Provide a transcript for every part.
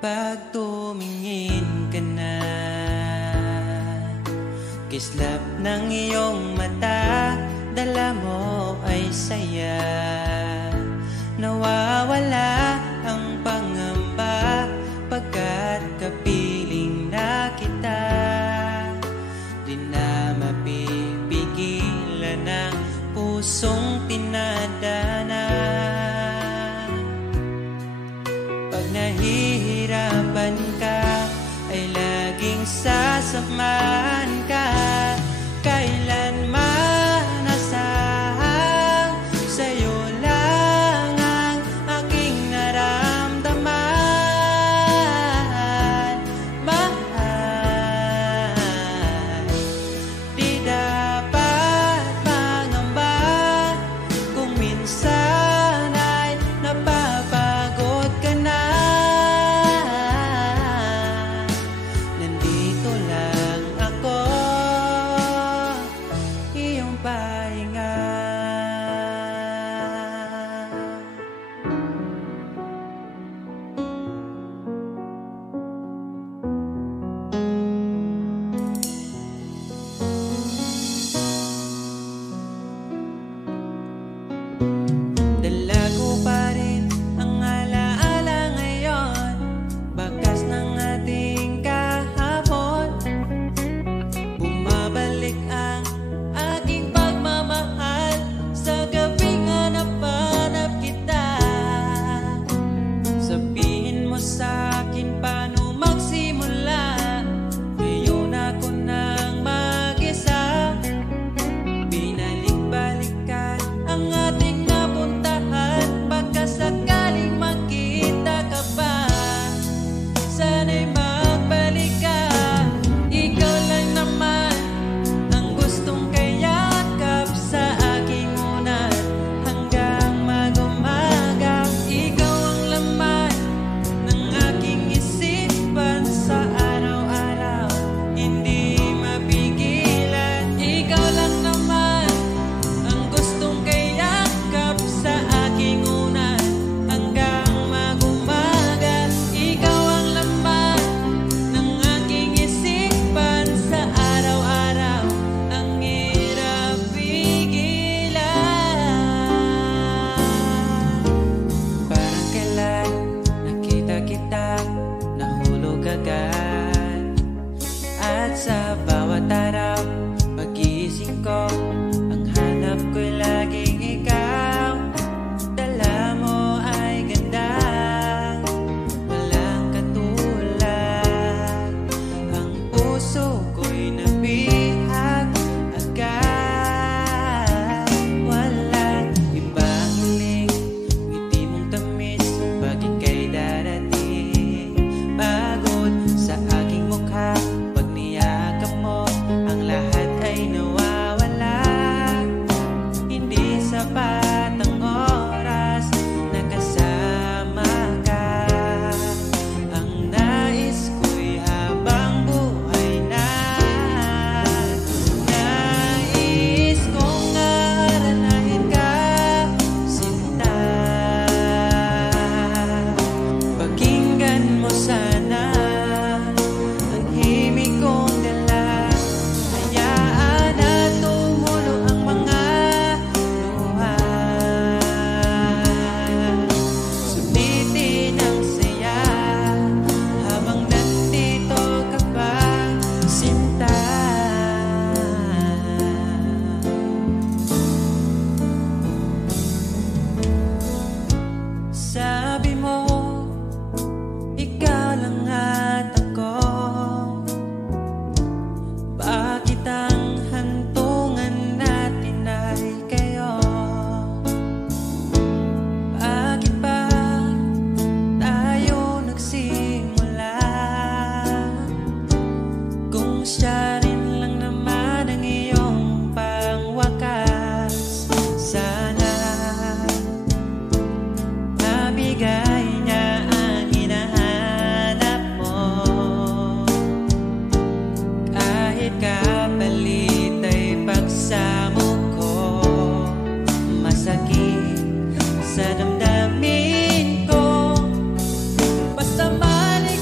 Pag tumingin ka na, kislap ng iyong mata, dala mo ay saya. Nawawala ang pangamba pagkat kapiling na kita. Di na mapipigilan ang pusong tinadana. Pag nahihirapan ka, ay laging sasamahan ka. Kailanman asahang sa'yo lang ang aking naramdaman. Mahal, di dapat mangamba kung minsan ay napapagod ka na. Nandito lang ako, iyong pahinga. Dala ko pa rin ang alaala ngayon, bakas ng ating kahapon. Bumabalik ang aking pagmamahal sa gabing hanap-hanap kita. Sabihin mo sa'kin paano magsimula, ngayon ako nang mag-isa. Binalik-balikan ang ating napuntahan, baka sakaling magkita ka pa. Sana'y magbalik ka, ikaw lang naman ang gustong kayakap sa aking unan hanggang mag-umaga. Ikaw ang laman ng aking isipan sa araw-araw, hindi mapigilan. Ikaw lang naman ang gustong kayakap sa aking unan hanggang mag-umaga. Ikaw ang laman ng aking isipan sa araw-araw, ang hirap pigilan. Parang kailan nakita kita, nahulog agad. At sa bawat araw, pag-iisip ko, ang hanap ko'y laging ikaw. Dala mo ay ganda, walang katulad. Ang puso ko'y nabihag agad. Walang ibang hiling, ngiti mong tamis pag ika'y darating. Pagod sa aking mukha, pag niyakap mo, ang lahat ay nawawala. Hindi sapat ang oras na kasama ka. Ang nais ko'y habang buhay na. Nais kong aranahin ka, sinta. Pakinggan mo sana ang himig kong dala. Hayaan na tumulo ang mga luha. Sulitin ang saya habang nandito ka pa, sinta. Sabi mo, ikaw lang at ako. Bakit ang hantungan natin ay kayo? Bakit ba tayo nagsimula? Kung siya rin lang naman ang iyong pangwakas, sana nabigay niya ang hinahanap mo. Kahit kapalit ay pagsamo ko, masakit sa damdamin ko. Basta mali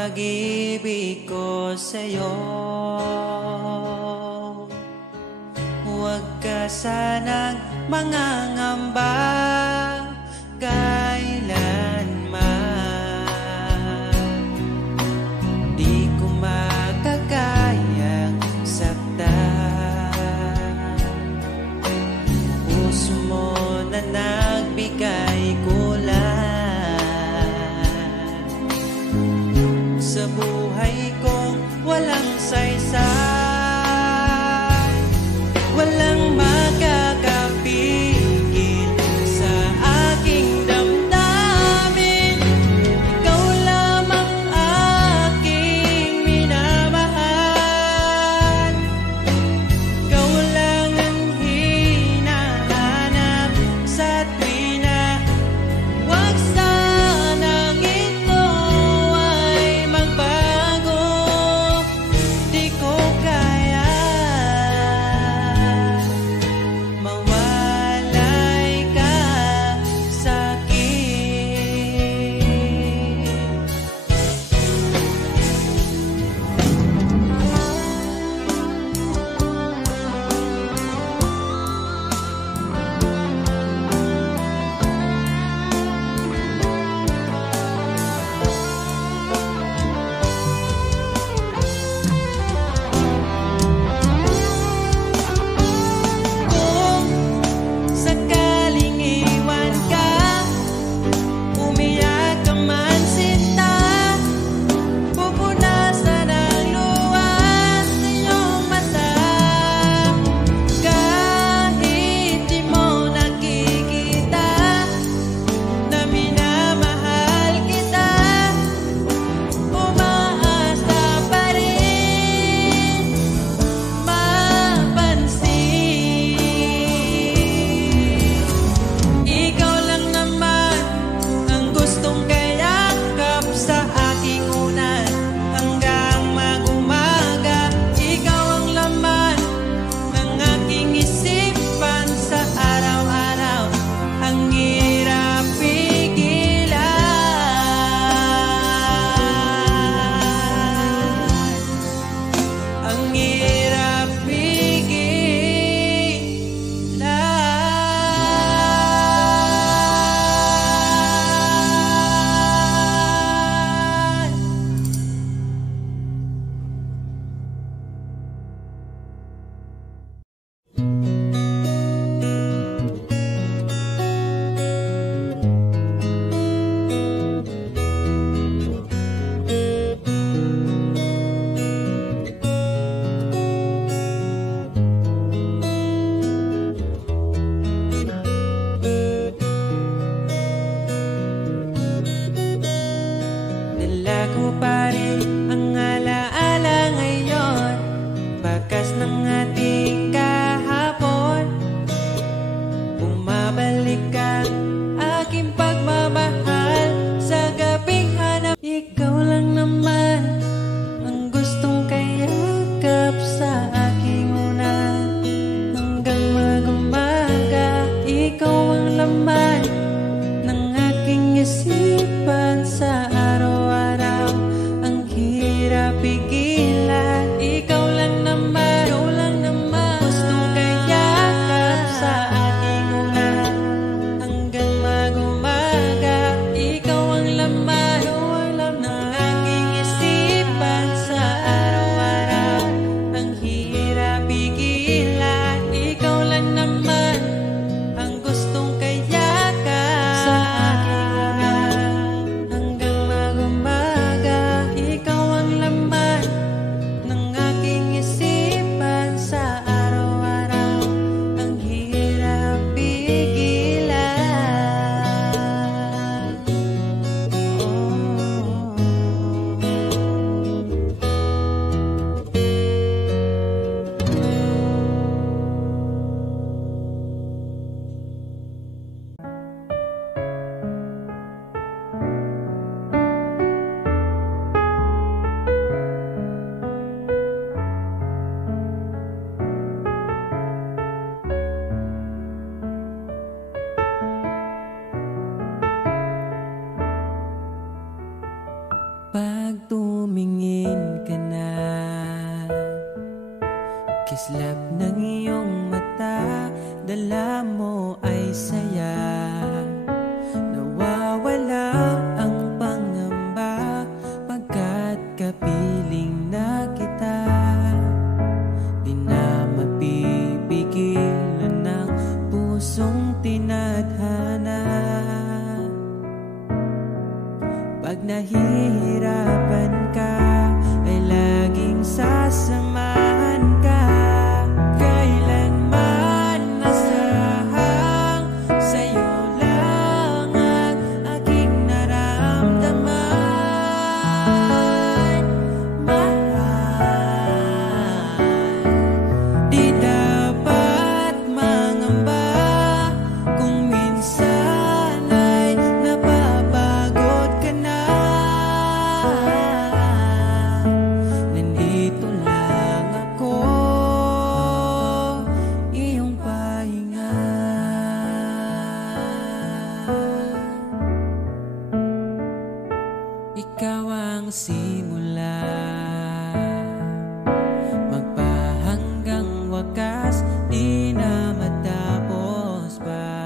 pag-ibig ko sa'yo. Huwag ka sanang mangangamba kailanman. Di ko makakayang saktan. Puso mo na nagbigay kulan sa buhay kong walang saysay. Walang makakapigil sa aking damdamin. Ikaw lamang aking minamahal. Ikaw lang ang hinahanap sa tuwina. Huwag sanang ito ay magbago. Di ko kaya mawalay ka sa'kin. Kung sakaling iwan ka, umiyak ka man sinta, pupunasan ang luha sa iyong mata. Kahit di mo nakikita na minamahal kita, umaasa pa rin mapansin. Ikaw lang naman ang gustong kayakap sa aking unan hanggang mag-umaga. Ikaw ang laman ng aking isipan sa araw-araw. Ang hirap pigilan. Ang hirap pigilan. Dala ko pa rin ang alaala ngayon, bakas ng ating kahapon. Bumabalik ka, aking pagmamahal, sa gabing hanap. Ikaw lang naman ang gustong kayakap sa aking unan hanggang mag-umaga. Ikaw ang laman ng aking isipan sa araw-araw. Ang hirap pigilan. Ikaw lang naman gustong kayakap sa aking unan hanggang mag-umaga. Ikaw ang laman ng aking isipan sa araw-araw. Ang hirap pigilan. Ikaw lang naman ang gustong kayakap sa aking unan hanggang mag-umaga. Ikaw ang laman Kapag tumingin ka na, kislap ng iyong mata, dala mo ay saya. Nawawala ang pangamba pagkat kapiling na kita. Di na mapipigilan ng pusong tinadhana. Pag nahihirapan ka, ay laging sasamahan ka. Kailanman nasahang sa'yo lang ang aking naramdaman. Mahal, di dapat mangamba kung minsan ay napapagod ka na. Nandito lang ako, iyong pahinga. Ikaw ang simula, magpahanggang wakas, di na matapos pa.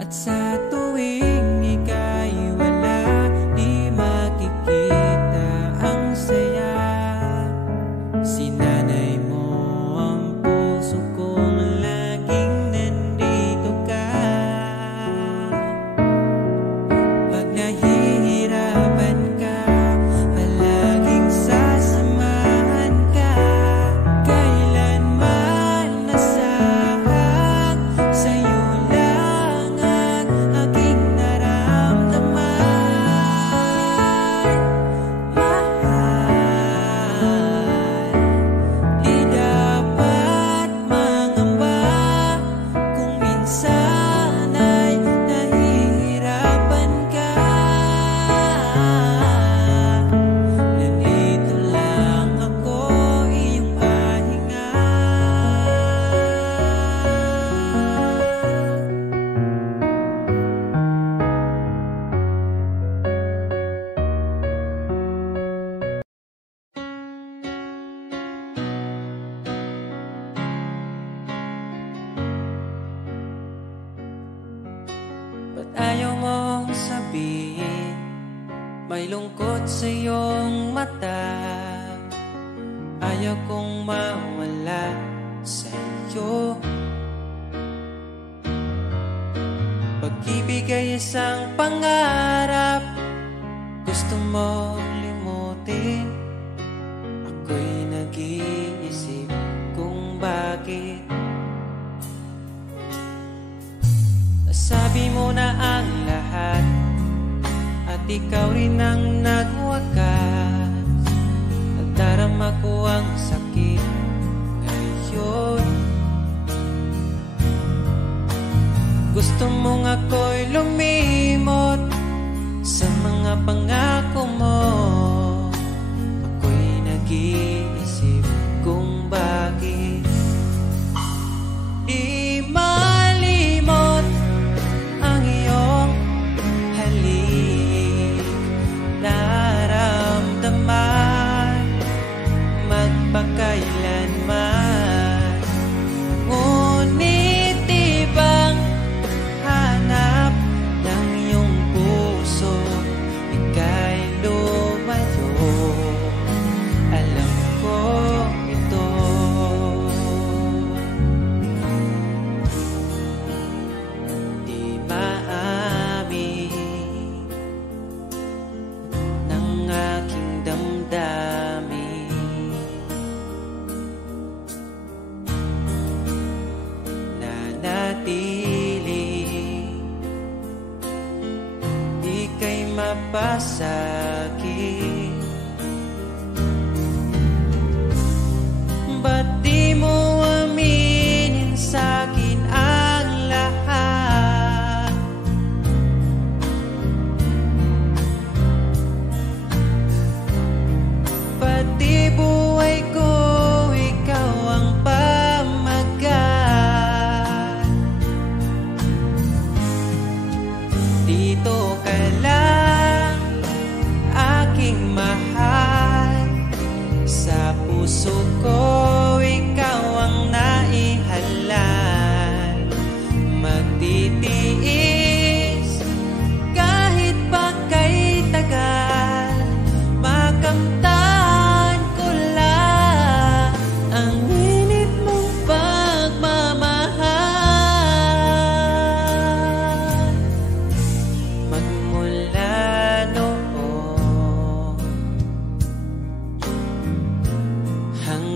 At sa tuwing ika'y wala, di makikita ang saya. Sinanay mo ang puso kong laging nandito ka. Pag nahihirapan ka, palaging sasamahan ka. Kailanman nasahang sa'yo lang ang aking naramdaman. Mahal, di dapat mangamba kung minsan ay nahihirapan ka. Nandito lang ako, iyong pahinga. Ba't ayaw mong sabihin may lungkot sa iyong mata? Ayaw kong mawala sa iyo. Pag-ibig ay isang pangarap, gusto mo limutin. Ako'y nag-iisip kung bakit nasabi mo na ang lahat at ikaw rin ang nagwakas. Nadarama ko ang sakit ngayon. Gusto mong ako'y lumimot sa mga pangako mo. Ako'y nag-iisip kung bakit di malimot ang iyong halik.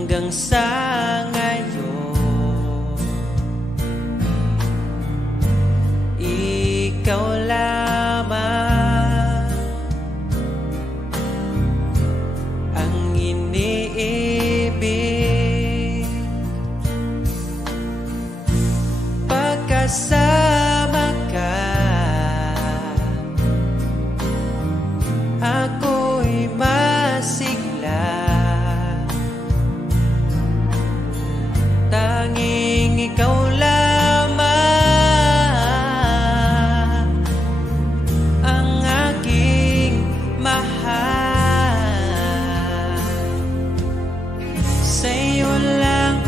hanggang sa ngayon. Ikaw lamang ang iniibig. Pagkasama ka, ako'y masigla. Tanging ikaw lamang ang aking mahal. Sa'yo lang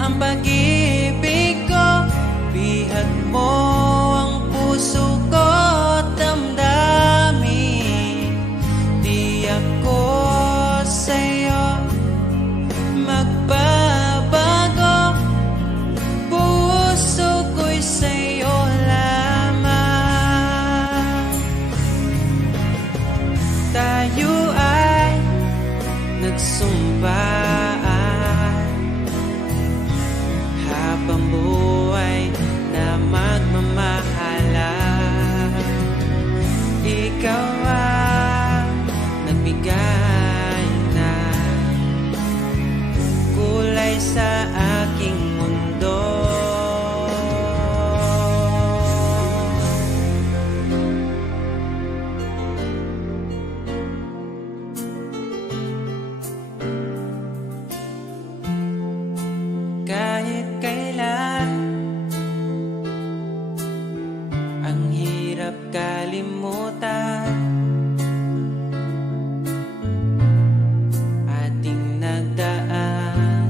ang pag-ibig ko, bihag mo ang puso ko't damdamin. Di ako sa'yo magbabago, puso ko'y sa'yo lamang. Tayo ay nagsumpaan habang buhay na magmamahalan. Ikaw ang nagbigay na kulay sa aking mundo. Kahit kailan ang hirap kalimutan, ating nagdaan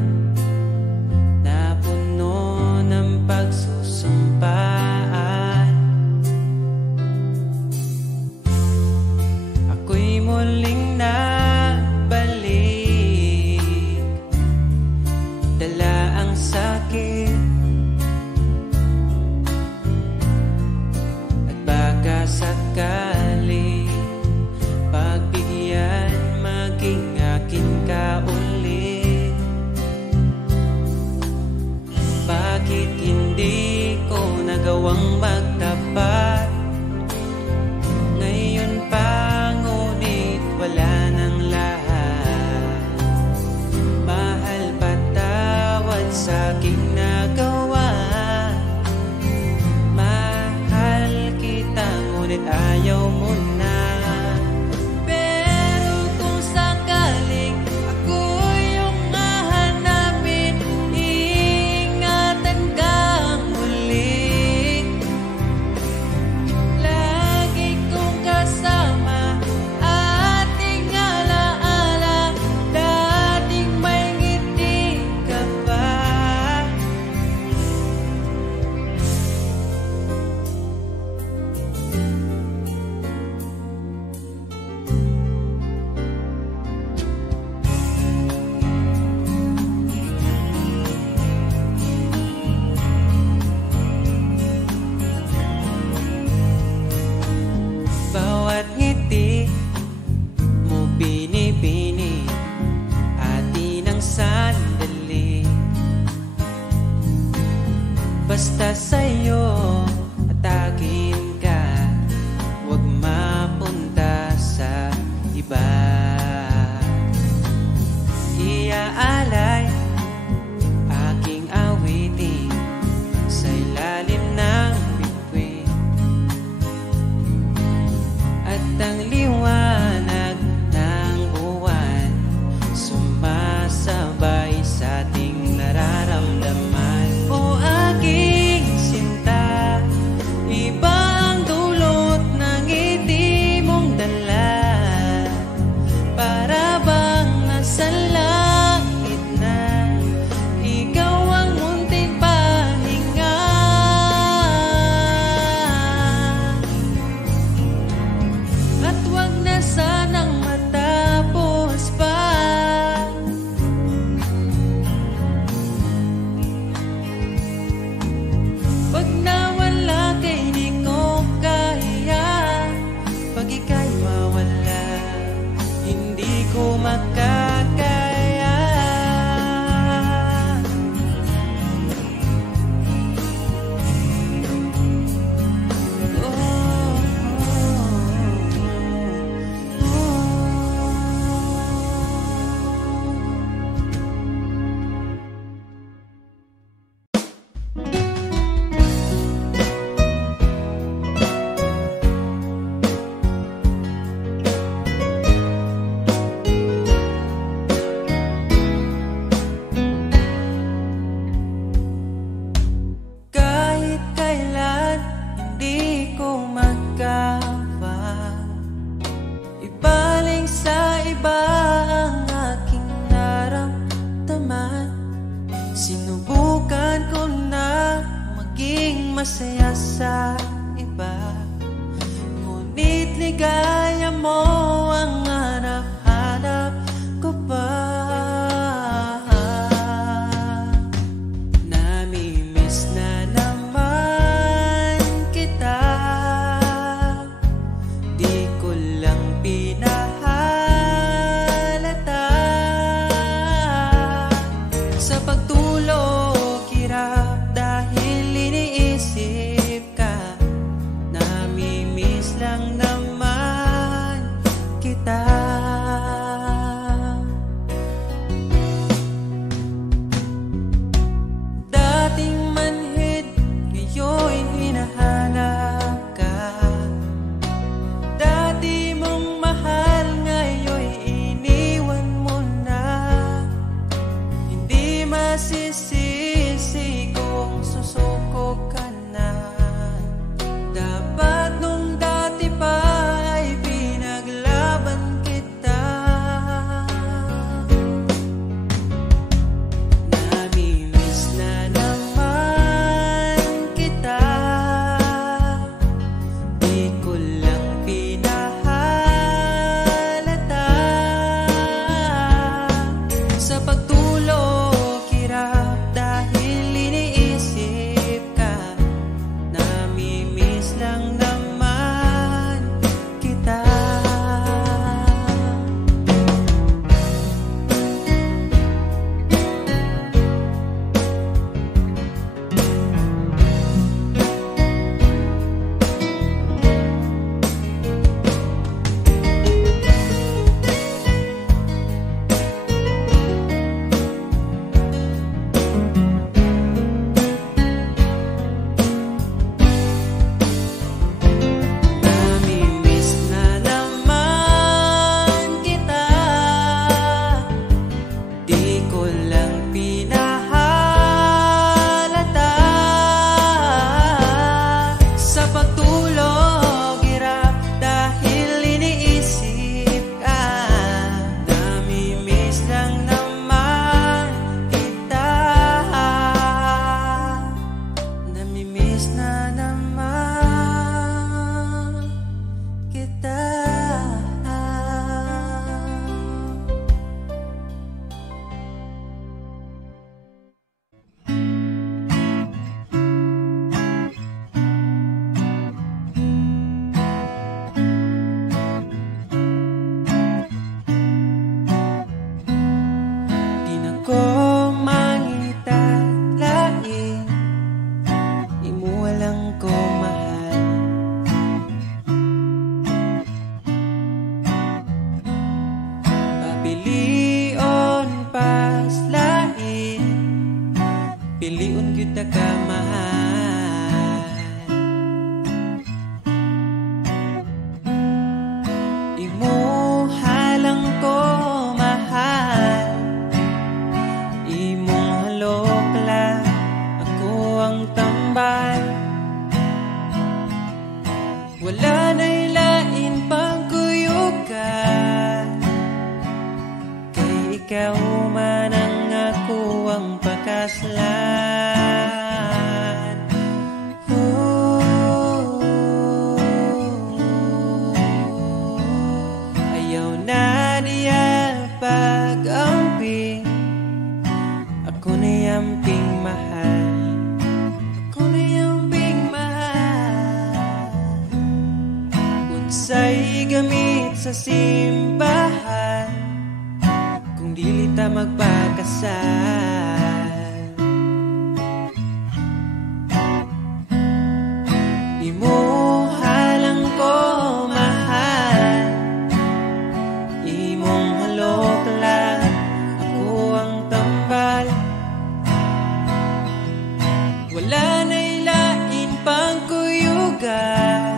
na puno ng pagsusumpaan. Ako'y muling nabalik, dala ang sakit at baka sakali pagbigyan maging akin ka ulit. Bakit hindi ko nagawang magtapat ngayon pa, ngunit wala nang lahat. Mahal, patawad sa aking nagawa. Mahal kita, ngunit ayaw mo na. Pero kung sakaling ako yung hahanapin, iingatan kang muli. Lagi kong kasama, ating alaala, dating may ngiti ka pa. Bawat ngiti mo binibini, atin ang sandali. Basta sa'yo atakin ka, huwag mapunta sa iba. Iaalay aking awitin sa ilalim ng bituin, at ang liwanag ng buwan sumasabay sa ating nararamdaman. O aking sinta, iba ang dulot ng ngiti mong dala. Para bang nasa langit na, ikaw ang munting pahinga. At wag na sanang matapos pa. Pag nawala kay di ko kaya, pag ika'y mawala, hindi ko makakaya. Pilion pas lain, pilion kita ka mahal. Imuha lang ko mahal, imong halok lang ako ang tambal. Wala na'y lain pang kuyugan, kay ikaw man ang ako ang pakaslan. Oh, ayaw na niya pag-amping, ako na yamping mahal. Unsay gamit sa simbahan kung dili ta magpakasal? Imuha lang ko mahal, imong halok lang ako ang tambal. Wala na'y lain pang kuyugan,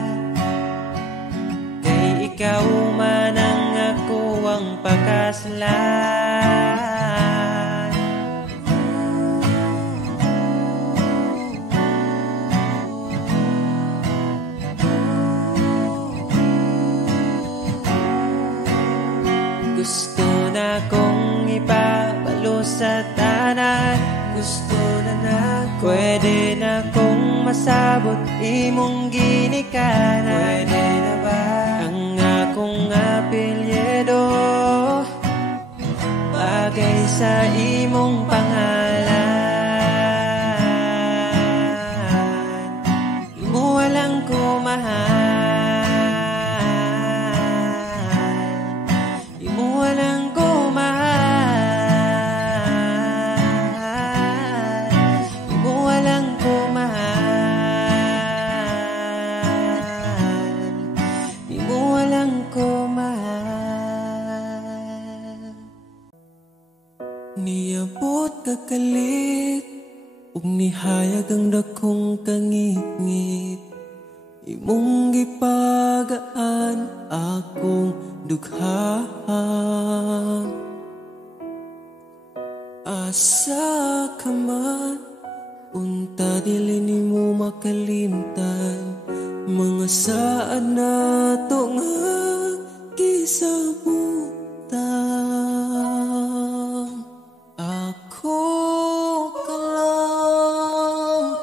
ikaw man ang ako ang pakaslan. Gusto na kong ipabalo sa tanan, gusto na pwede na kong masabot imong ginikanan. Pwede na ba kung apelyido bagay sa imong pangalan? Imo walang ko mahal, imo walang ko mahal, imo walang ko mahal, imo walang ko mahal. Niabot kakalit ug nihayag ang dakong kangit-ngit, imong gipagaan akong dugha. Asa ka man, unta dili nimo makalimtan mga saad na to nga gisabutan. Ako ka lang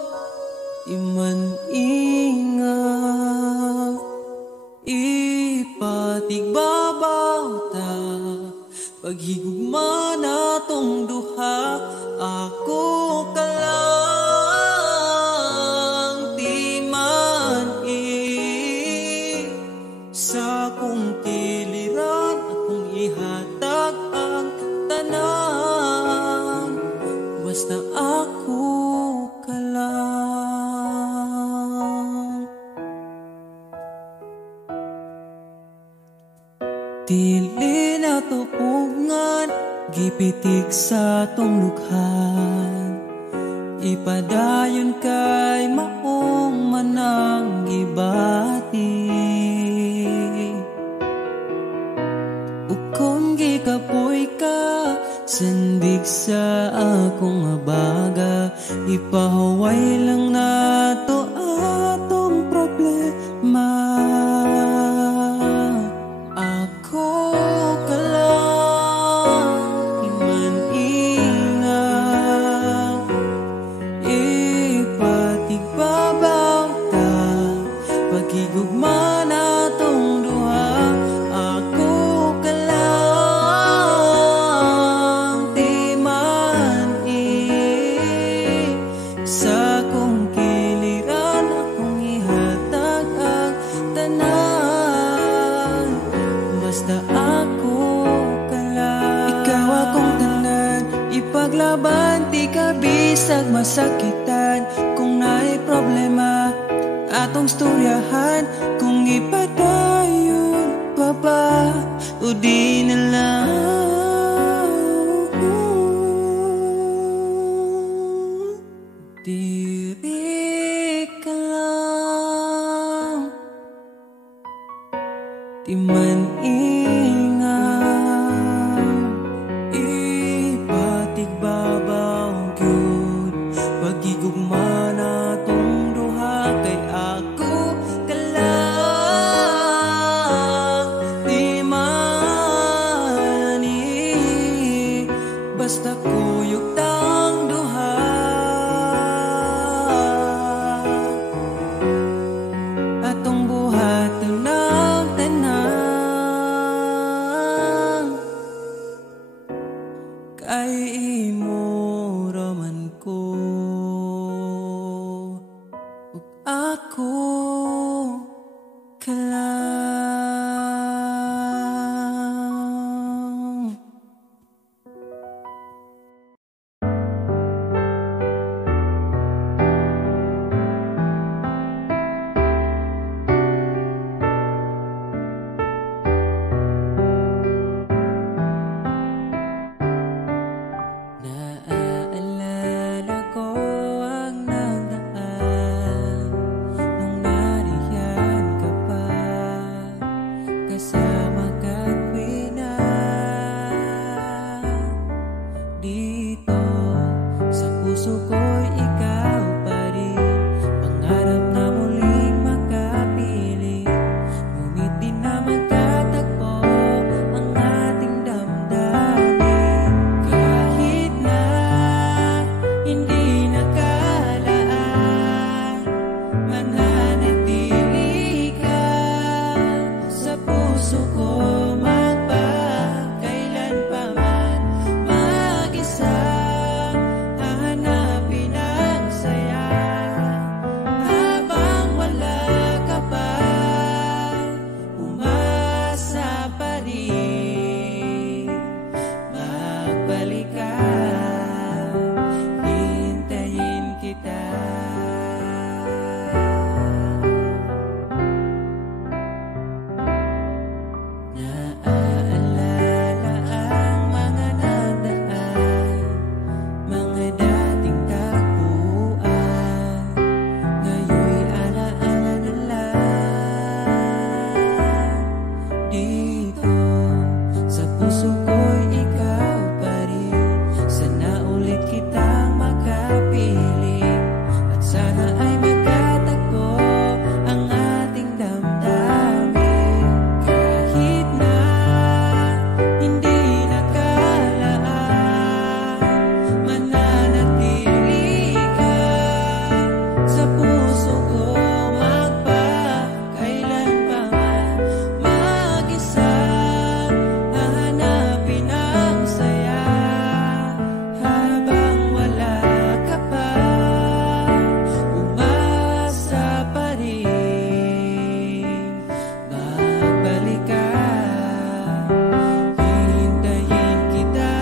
iman-ingat, ipatigbabaw ta paghigugma na tong duha. Ako ka lang sa kong kiliran, akong ihatag ang tanan, basta ako ka lang. Dili na tupungan, gipitik sa tong lukhan, ipadayon kay maong manang gibati. Ukong gikapoy ka, sandig sa akong abaga, ipahaway lang na to atong problema. Ako ka lang iman-ingat, ipatigbabaw ta paghigugma na tong duha. Ako ka lang sa kong kiliran, akong ihatag ang tanan, basta ako ka lang. Ikaw akong tanan, ipaglaban, di ka bisag masakitan. Kung na'y problema, atong storyahan, kung ipadayon pa ba o di na lang. ay imo raman ko, ug ako ka lang. Naaalala ko ang nagdaan nung nariyan ka pa, kasama ka't wina dito sa puso ko'y ikaw pa rin. Pangarap na muling makapiling, ngunit di na magkatagpo ang ating damdamin. Kahit na hindi nakalaan, mananatili ka sa puso ko, magpakailanpaman. Mag-isa hahanapin ang saya, habang wala ka pa, umasa pa rin. Magbalik ka, hintayin kita. Naaalala ang mga nadaan, mga dating tagpuan, ngayon'y alaala na lang. Dito sa puso ko'y ikaw pa rin. Sana ulit kitang makapiling, at sana ay magkatagpo ang ating damdamin. Kahit na hindi nakalaan, mananatili ka sa puso ko, magpakailanpaman. Mag-isa hahanapin ang saya, habang wala ka pa, umasa pa rin. Magbalik ka, hintayin kita.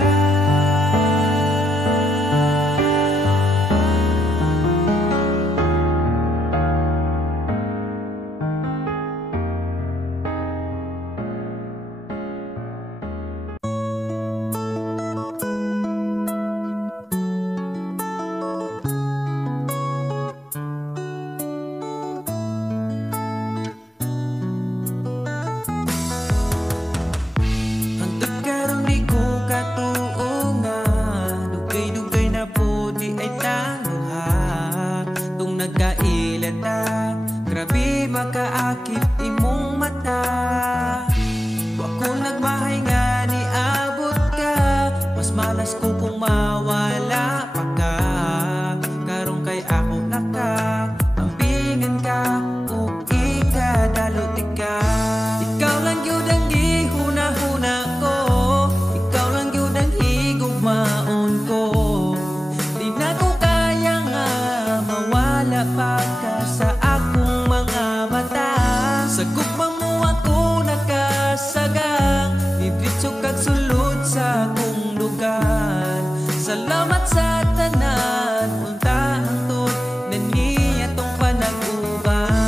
Hangtod karon di ko katuo nga, dugay-dugay na po di ay tangha. Tung nagkailan ta, grabe makaakit imong mata. Wa ko nagmahay nga ni abot ka, mas malas ko kung mawala pa ka. Karong kay ako naka, ambingan ka, ug ikadalot ka. Ikaw lang gyud ang gihuna-huna ko, ikaw lang gyud ang higugmaon ko. Di na ko kaya nga mawala pa ka sa akong mga mata. Sa gugma mo ako nakasagang, diretso kag sulod sa akong lugar. Salamat sa tanan, unta hangtod na niya tong panag-uban.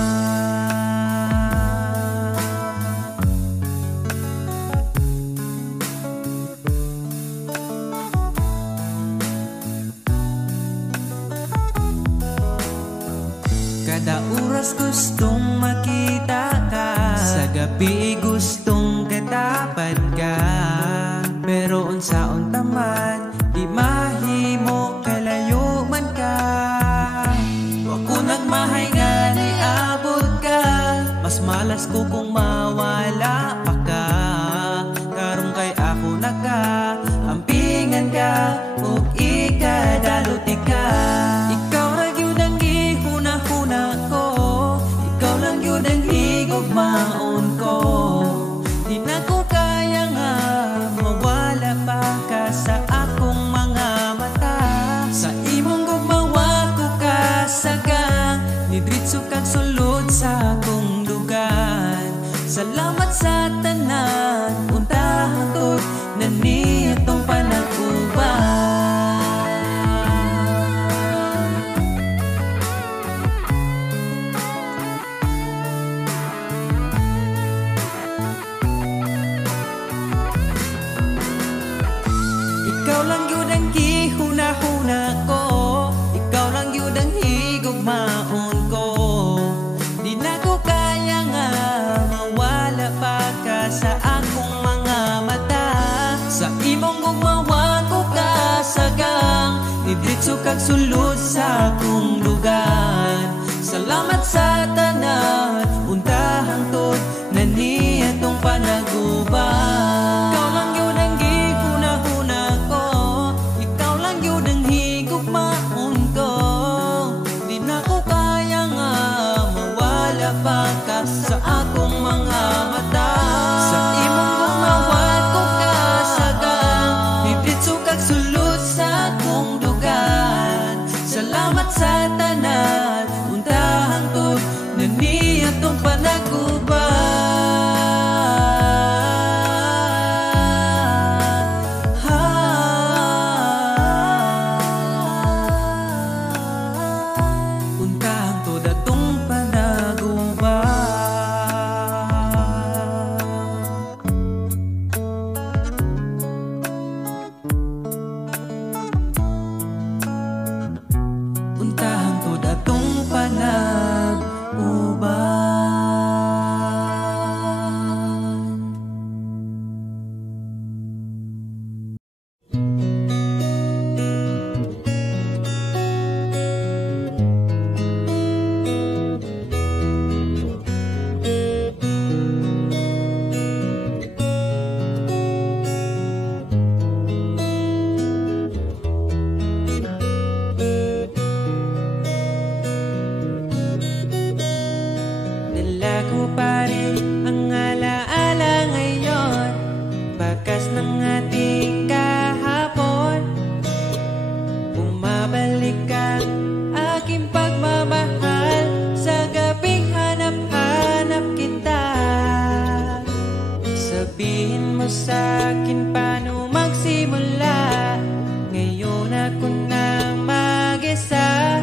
Kada oras gustong makita ka, sa gabi gustong katapan ka. Pero unsaon taman, di mahimo kalayo man ka. Wa ko nagmahay nga ni abot ka, mas malas ko kung mawala pa ka. Karong kay ako naka, ampingan ka, ug ikadalot ka. Ikaw ra gyud ang gihuna-huna ko, ikaw lang gyud ang higugmaon ko. Di na ko kaya nga mawala pa ka sa akong Ikaw lang yun ang gihuna-huna ko, ikaw lang yun ang higugmaon ko. Di na ko kaya nga mawala pa ka sa akong mga mata. Sa imong gugmawa ko kasagang idritso kag sulod sa akong lugar. Salamat sa tanan, untahang tod na niya tong panaguban. Ikaw lang yun ang gihuna-huna ko, ikaw lang yun ang higugmaon ko. Di na ko kaya nga mawala pa ka sa akong mga mata. Sa imong gumawat ko kasagang bibitso kag sulod sa akong dugan. Salamat sa tanan, untahang tod na niya tong panaguban. Untahang tod atong panaguban. Untahang tod atong panaguban. Dala ko pa rin ang alaala ngayon, bakas ng ating kahapon. Bumabalik ang aking pagmamahal sa gabing hanap-hanap kita. Sabihin mo sa'kin paano magsimula, ngayon ako na mag-isa.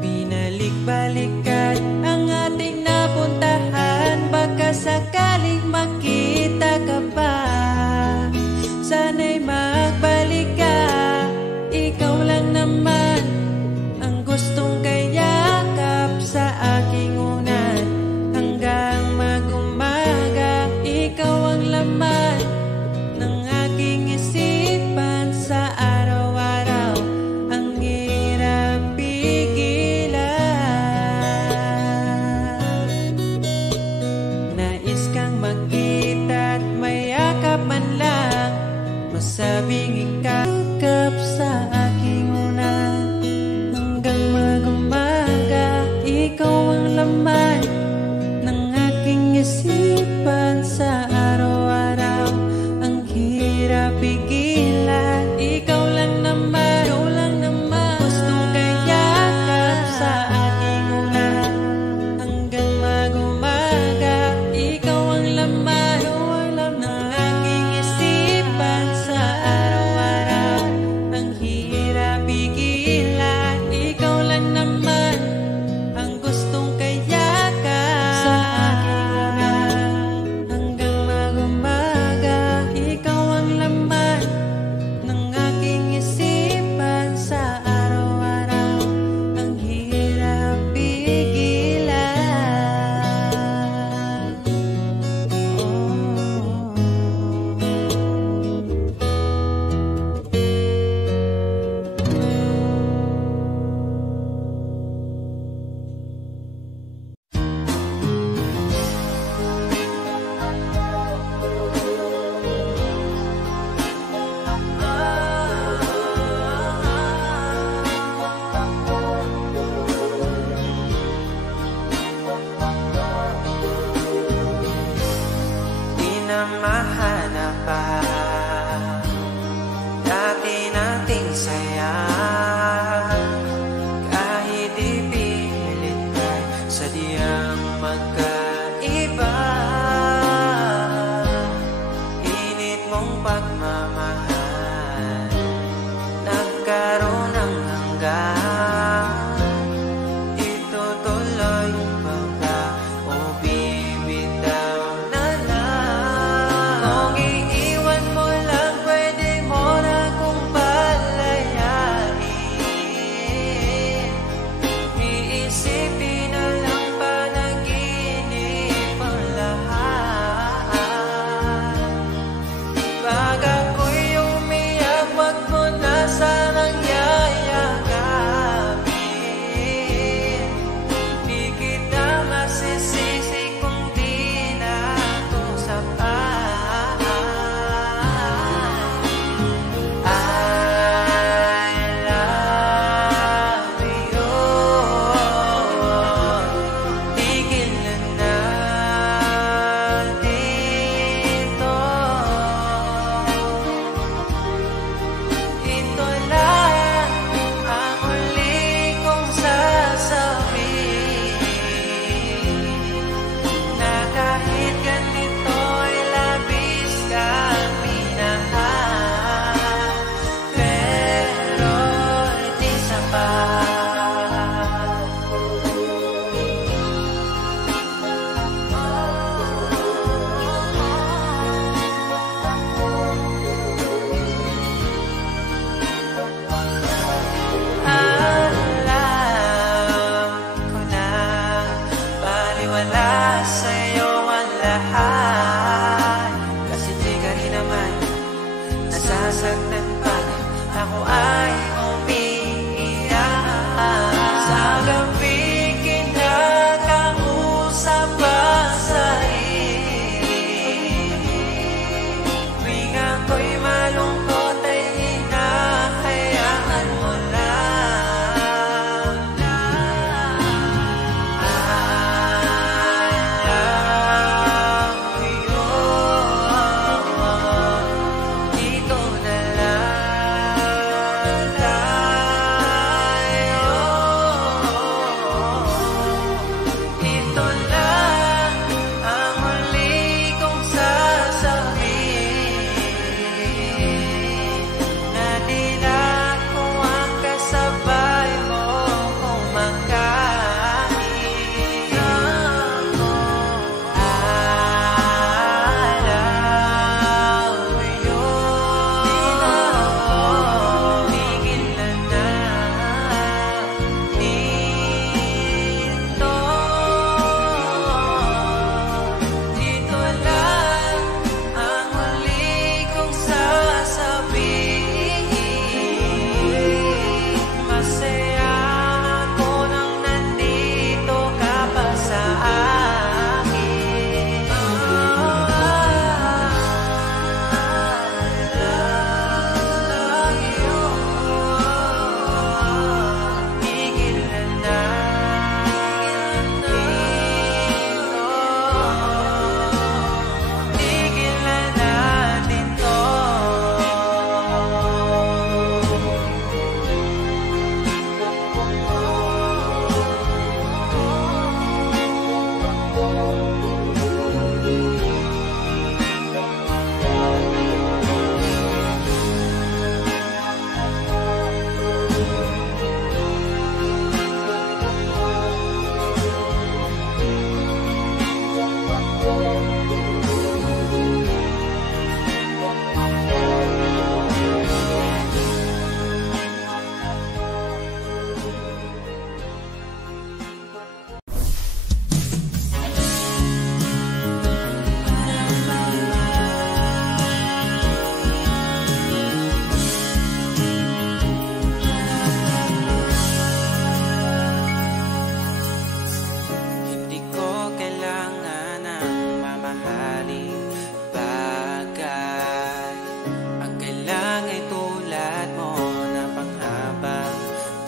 Binalik-balikan ang ating napuntahan, baka sakaling makita ka pa. Sana'y magbalik ka, ikaw lang naman ang gustong kayakap sa aking unan. Hanggang mag-umaga, ikaw ang laman ng aking isipan sa araw-araw. Ang hirap pigilan, nais kang magkita at mayakap man lang, masabing ikakap sa aking unan. Hanggang mag-umaga, ikaw ang laman ng aking isipan sa araw-araw. Ang hirap pigilan, ikaw lang naman, gustong kayakap sa aking unan. Hanggang mag-umaga, ikaw ang laman ng aking isipan sa araw-araw. Ang hirap pigilan, ikaw lang naman ang gustong kayakap sa aking unan. Hanggang mag-umaga, ikaw ang laman ng aking isipan sa araw-araw. Ang hirap pigilan. Di na mahanap pa dati nating saya, kahit ipilit ka, sadyang magkaiba. Init mong pagmamahal, nagkaroon ng hanggan. Itutuloy pa ba o bibitaw na lang? Kung iiwan mo lang, pwede mo nang Pag ako'y umiyak, wag mo na sanang yayakapin. Di kita masisisi kung di na ako sapat. I love you. Tigil na natin to. Ito lang ang huli kong sasabihin, na kahit ganito'y labis kang minahal, pero di sapat. Alam ko na baliwala sa'yo ang lahat, kasi di ka rin naman nasasaktan pag ako ay umiiyak. Sa gabi kinakausap ang sarili, tuwing ako'y malungkot ay hinahayaan mo lang. I love you. Dito na lang tayo. Ito lang ang huli kong sasabihin, na di na ako ang kasabay mo kumakain. Ako, I love you. Tigil na dito. Dito lang ang huli kong sasabihin. Masaya ako nang nandito ka pa sa akin. I love you. Tigil na dito. Tigil na natin to. Hindi ko kailangan ng mamahaling bagay. Ang kailangan ay tulad mo na panghabang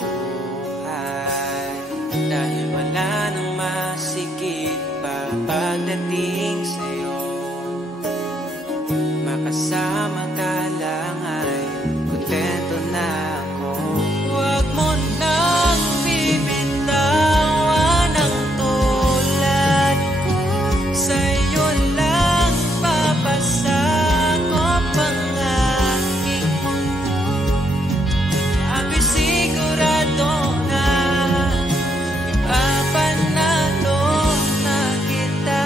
buhay. Dahil wala nang masigit pa pagdating sa'yo. Makasama ka lang ay kontento na ako. Huwag mo nang bibitawan ang tulad ko. Sa'yo lang papasakop ang aking mundo. Ako'y sigurado na ipapanalo na kita.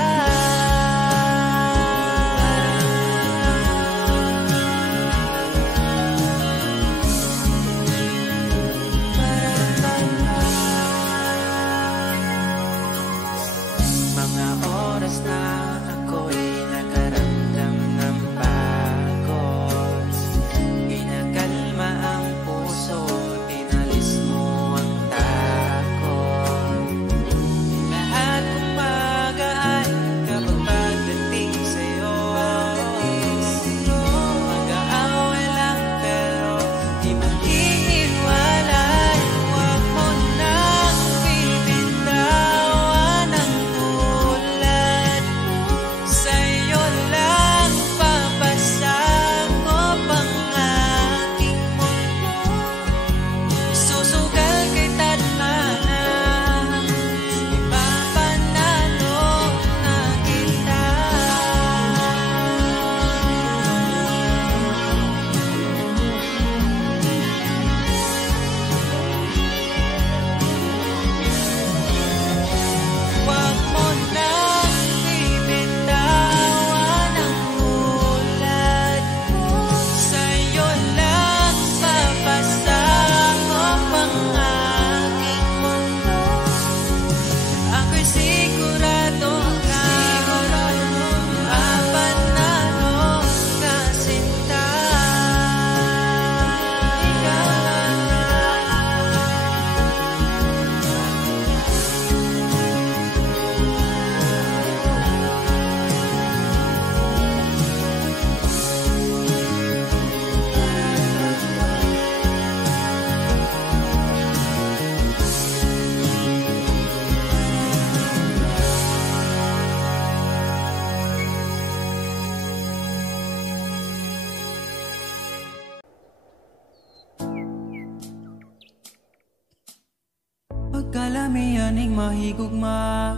Kalamianing mahigugma,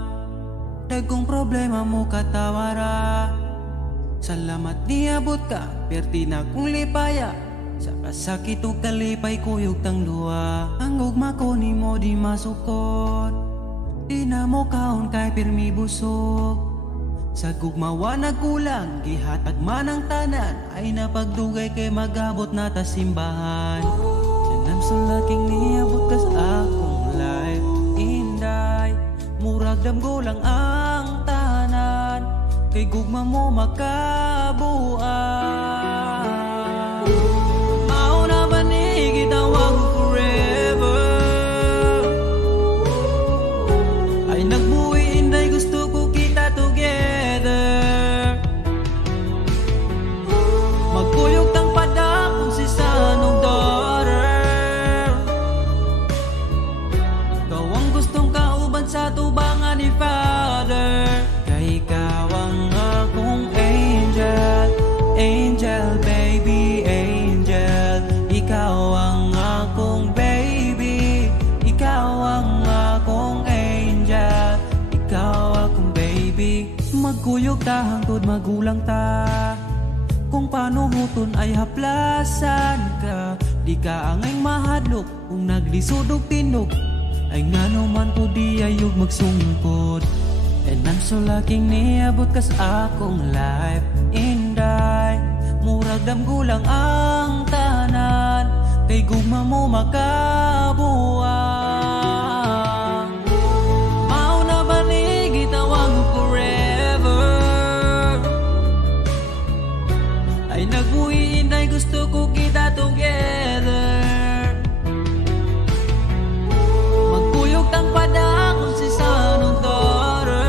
dagkong problema mo katawara. Salamat niabot ka, perti na kung lipaya. Sa kasakit o kalipay kuyog tang luwa. Ang ugma ko ni mo di masukot, di na mo kaon kay pirmi busog. Sa gugmawa nagkulang, gihatag man ang tanan. Ay napagdugay kay magabot na ta simbahan. Sanam sa laking niabot ka sa akong life. Inday, murag damgo lang ang tanan. Kay gugma mo makabuan. Mauna ba ni gitawag forever? Ay nagbuwi inday, gusto ko kita together. Magkuyog tang padakong si sanong daughter. Ikaw ang gustong kauban sa tubangan ni Father. Kay ikaw ang akong angel, angel baby, angel. Ikaw ang akong baby, ikaw ang akong angel, ikaw akong baby. Magkuyog ta hangtod magulang ta, kung paano huton ay haplasan ka. Di ka angay mahadlok kung naglisod og tinog. Ay ngano man ko di ayog magsungkod. And I'm so lucky niabot ka sa akong life. Inday, murag damgulang ang tanan. Kay gugma mo makabuang. Mauna ba ni gitawag forever? Ay nagbuhi inday, gusto ko kita together. Magkuyog tang padakon si sanong daughter.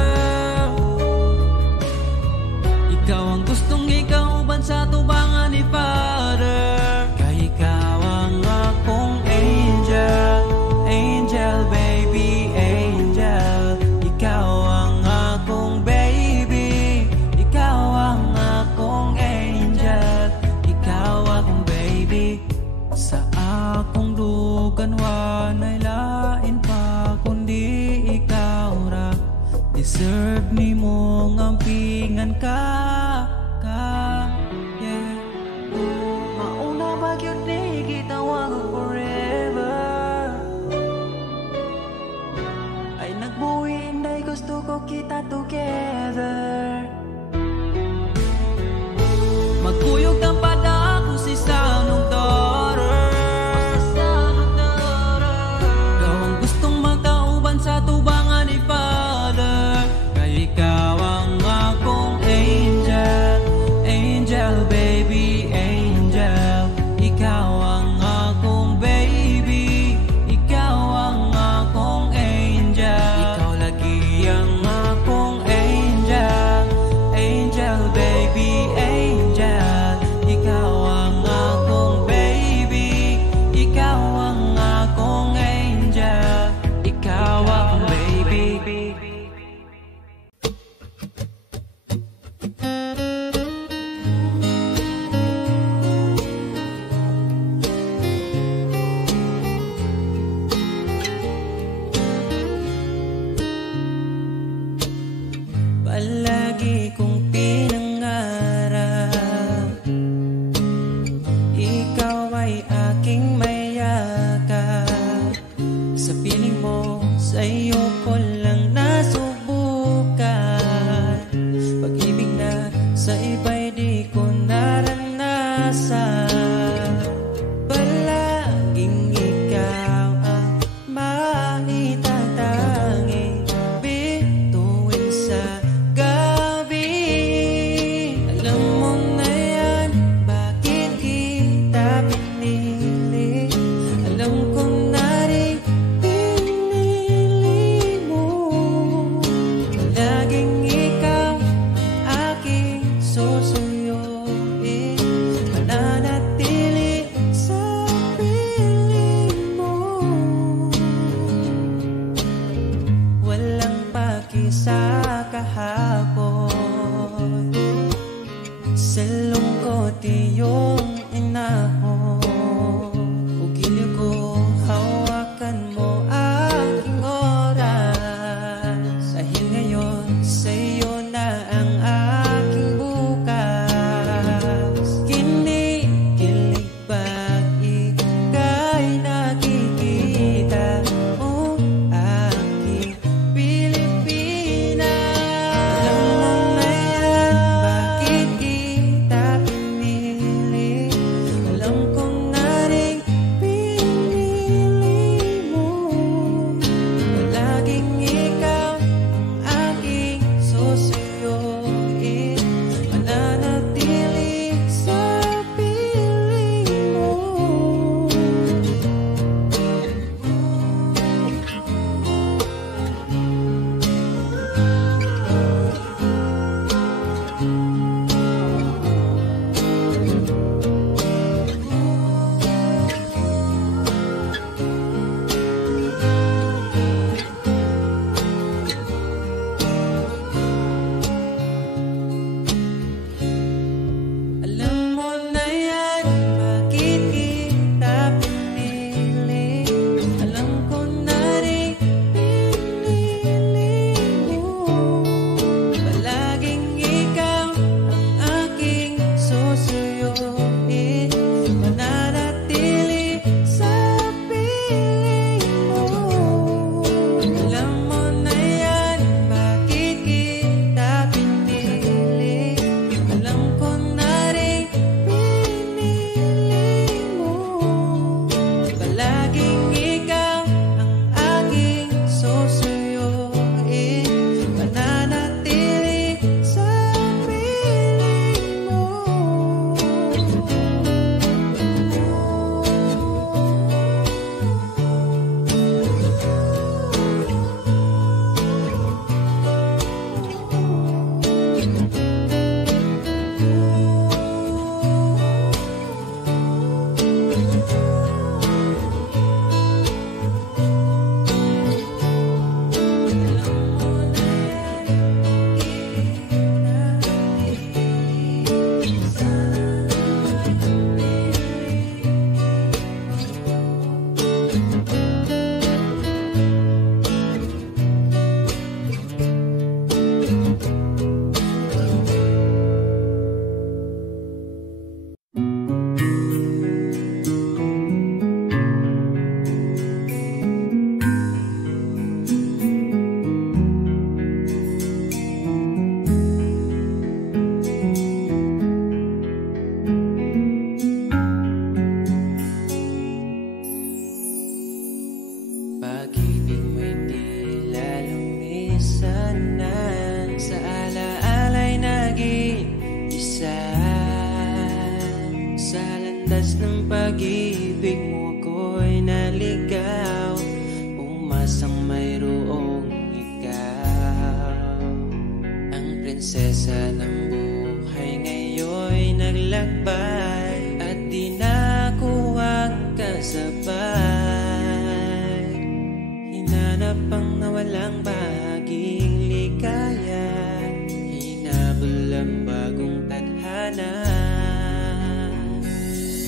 Ikaw ang gustong ikauban sa tubangan ni Father. Kay ikaw ang akong angel, angel baby, angel. Ikaw ang akong baby, ikaw ang akong angel, ikaw akong baby. Sa akong dugan wanay lain pa kundi ikaw ra. Deserve ni mo ngampingan ka, yeah. Mauna ba yun ni gitawag forever? Ay nagbuhi inday, gusto ko kita together. Magkuyog ng padako si sanong daughter. Ikaw ang gustong magkauban sa tubangan ni Father. Kay ikaw ang akong angel, angel baby, angel. Ikaw ang akong baby, ikaw ang akong angel. Ikaw lagi ang akong angel, angel baby, angel. Ikaw ang akong baby, ikaw ang akong angel, ikaw ang baby. Palagi kong pinangarap, ikaw ay aking mayakap. Sa piling mo, sa iyo ko lang nasubukan. Pag-ibig na sa iba'y di ko naranasan. Palaging ikaw ang maitatanging bituin sa gabi. Alam mo na yan, bakit kita pinili? Alam ko na rin pinili mo. Laging ikaw ang aking susuyuin. Mananatili landas ng pag-ibig mo ko'y naligaw, umasang mayroong ikaw. Ang prinsesa ng buhay ngayon'y naglakbay at di na ko ang kasabay. Hinanap ang nawalang bahaging ligaya, hinabol ang bagong tadhana.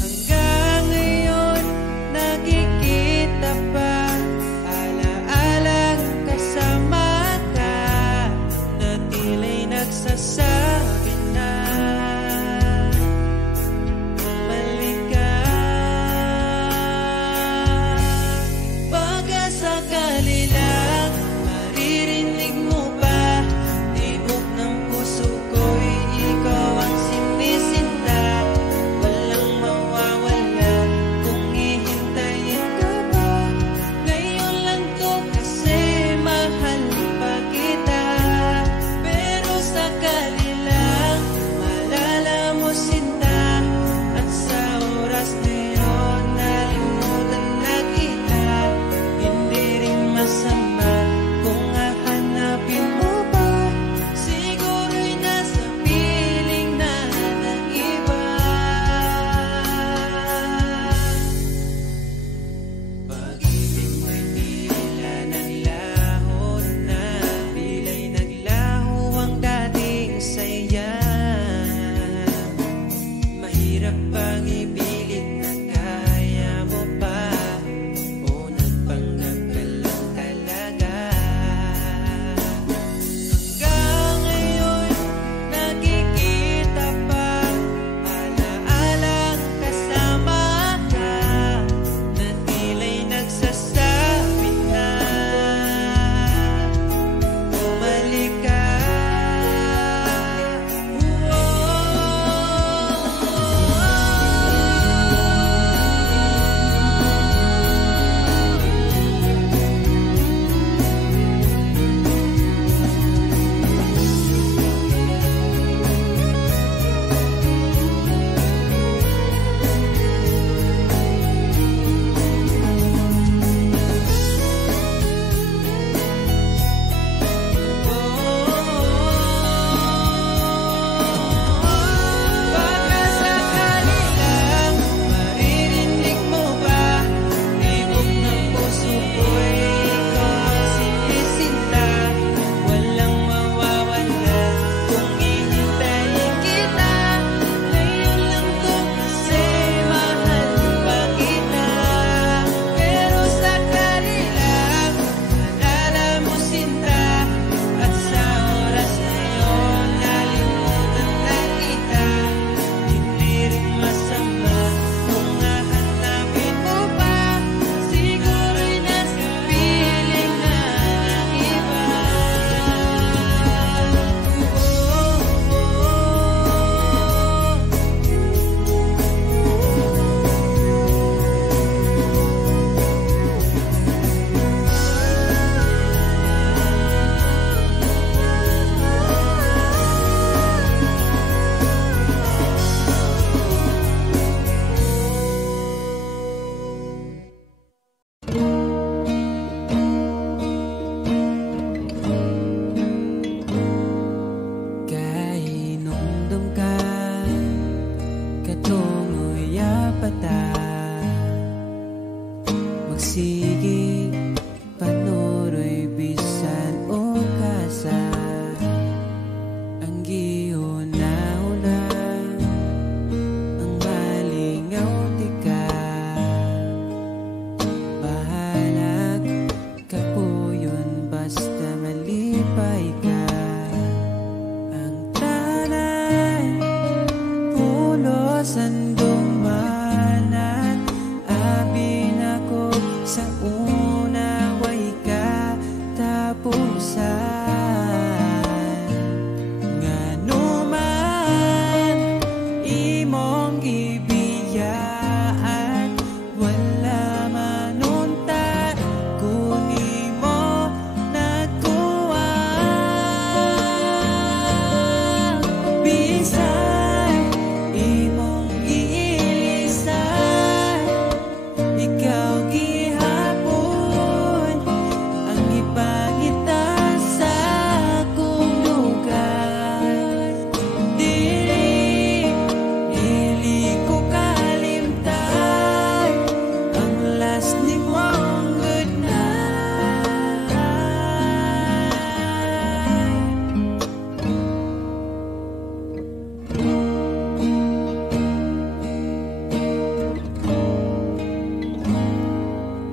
Hanggang ngayon nakikita pa, alaalang kasama ka, na tila'y nagsasabi na bumalik ka. Baka sakali lang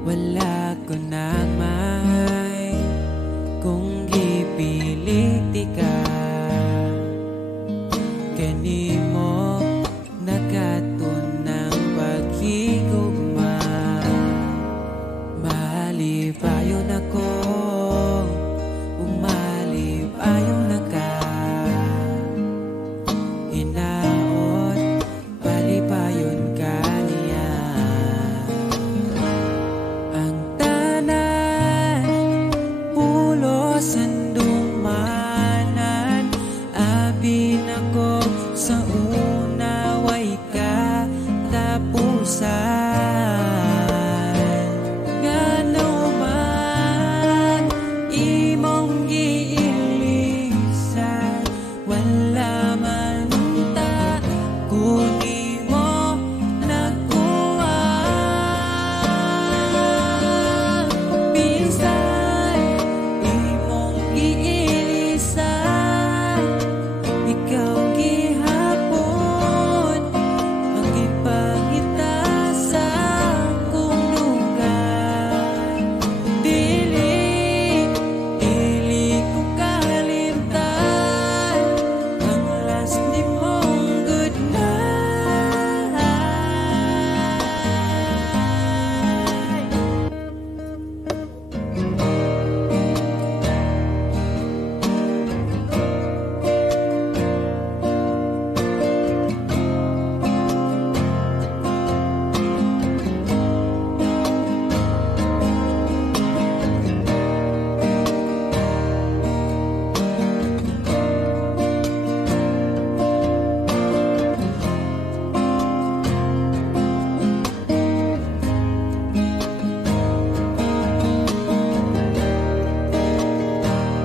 wala ko nang may kung gipilit ka. Kanimo nakatunang paghigugma, malipayon ako, umalipayon na ka. Hinaot, palipayon ka niya. Ang tanan, pulos sandumanan, abin ako sa una, way ka tapusan. Ngano man imong giilisan, wala man ta kunin mo nakuha. Bisan imong giilisan, ikaw gihapon ang ipangita sa akong lugar. Dili ko kalimtan ang last nimong good night.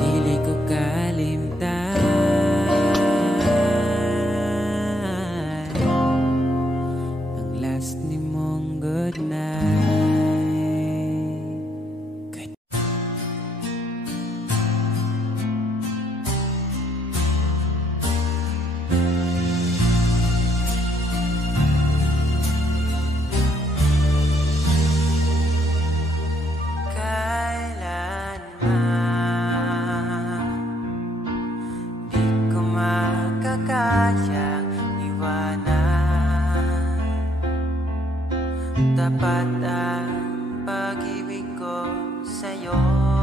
Dili ko kalimtan ang last nimong good night. Kailanman di ko makakayang iwanan. Tapat ang pag-ibig ko sa'yo.